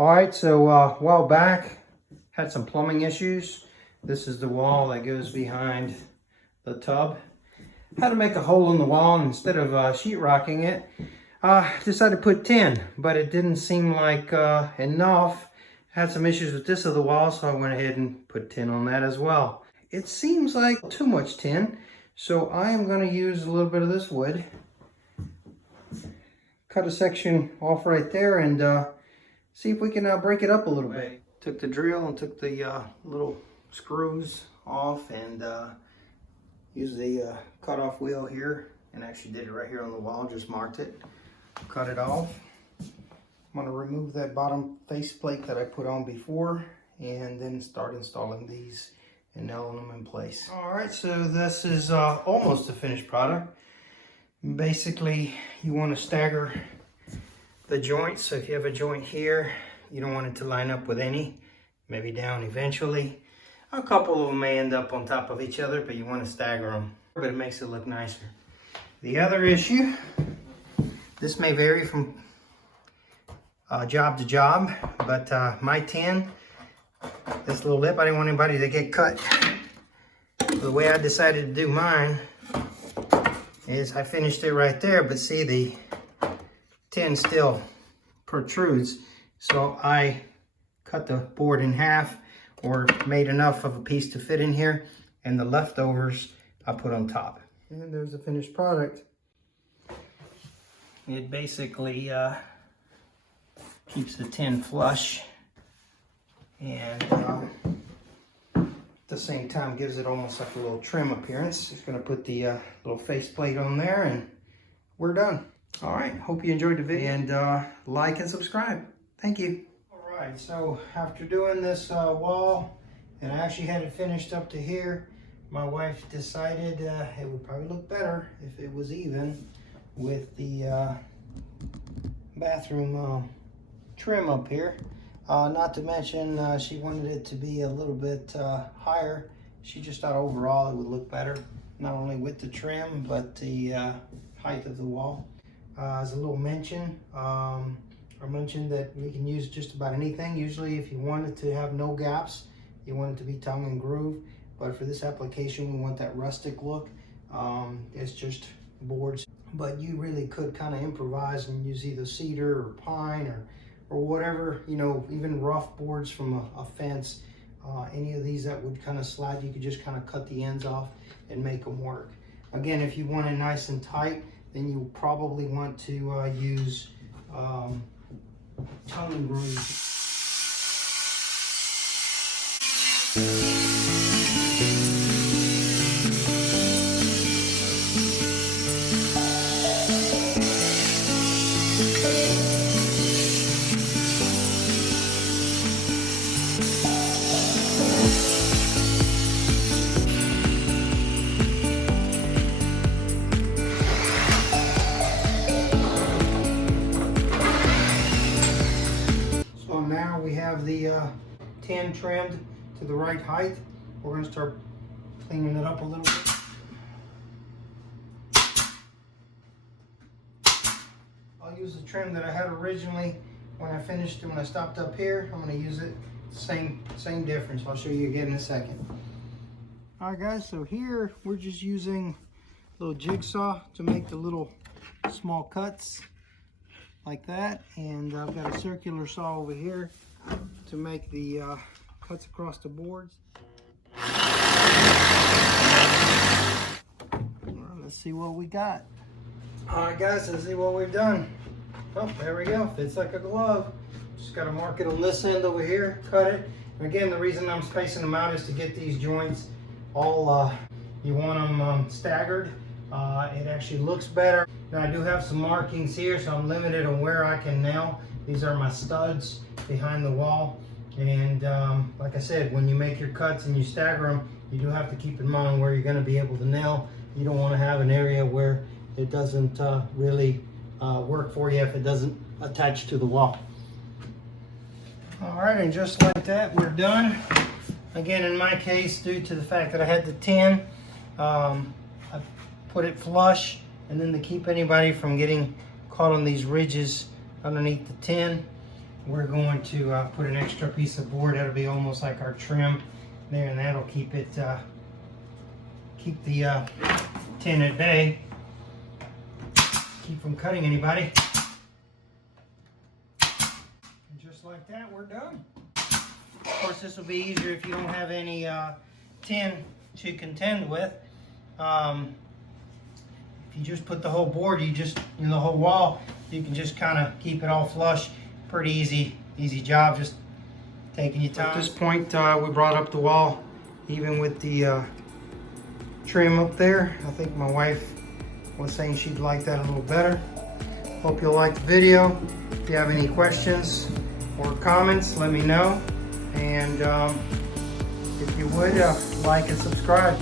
All right, so a while back, had some plumbing issues. This is the wall that goes behind the tub. Had to make a hole in the wall, and instead of sheetrocking it, decided to put tin, but it didn't seem like enough. Had some issues with this of the wall, so I went ahead and put tin on that as well. It seems like too much tin, so I am going to use a little bit of this wood. Cut a section off right there and see if we can break it up a little bit. Took the drill and took the little screws off and used the cut-off wheel here, and actually did it right here on the wall, just marked it, cut it off. I'm going to remove that bottom faceplate that I put on before and then start installing these and nailing them in place. Alright, so this is almost a finished product. Basically, you want to stagger the joints. So if you have a joint here, you don't want it to line up with any, maybe down eventually. A couple of them may end up on top of each other, but you want to stagger them, but it makes it look nicer. The other issue, this may vary from job to job, but my tin, this little lip, I didn't want anybody to get cut. The way I decided to do mine is I finished it right there, but see, the tin still protrudes, so I cut the board in half, or made enough of a piece to fit in here, and the leftovers I put on top. And there's the finished product. It basically keeps the tin flush, and at the same time gives it almost like a little trim appearance. Just gonna put the little faceplate on there and we're done. All right, hope you enjoyed the video, and like and subscribe. Thank you. All right, so after doing this wall, and I actually had it finished up to here, my wife decided it would probably look better if it was even with the bathroom trim up here. Not to mention she wanted it to be a little bit higher. She just thought overall it would look better, not only with the trim, but the height of the wall. As a little mention, I mentioned that we can use just about anything. Usually if you want it to have no gaps, you want it to be tongue and groove. But for this application, we want that rustic look. It's just boards. But you really could kind of improvise and use either cedar or pine or whatever, you know, even rough boards from a fence. Any of these that would kind of slide, you could just kind of cut the ends off and make them work. Again, if you want it nice and tight, then you probably want to use tongue and groove. Now we have the tin trimmed to the right height. We're going to start cleaning it up a little bit. I'll use the trim that I had originally when I finished, when I stopped up here. I'm going to use it, same difference. I'll show you again in a second. All right guys, so here we're just using a little jigsaw to make the little small cuts like that, and I've got a circular saw over here to make the cuts across the boards. Well, let's see what we got. All right guys, let's see what we've done. Oh, there we go, fits like a glove. Just got to mark it on this end over here, cut it. And again, the reason I'm spacing them out is to get these joints all, you want them staggered. It actually looks better. Now I do have some markings here, so I'm limited on where I can nail. These are my studs behind the wall. And like I said, when you make your cuts and you stagger them, you do have to keep in mind where you're going to be able to nail. You don't want to have an area where it doesn't really work for you if it doesn't attach to the wall. All right, and just like that, we're done. Again, in my case, due to the fact that I had the tin, I put it flush, and then to keep anybody from getting caught on these ridges underneath the tin, we're going to put an extra piece of board. That'll be almost like our trim there, and that'll keep it keep the tin at bay, keep from cutting anybody. And just like that, we're done. Of course, this will be easier if you don't have any tin to contend with. If you just put the whole board, the whole wall, you can just kind of keep it all flush. Pretty easy job, just taking your time. At this point, we brought up the wall, even with the trim up there. I think my wife was saying she'd like that a little better. Hope you'll like the video. If you have any questions or comments, let me know. And if you would, like and subscribe.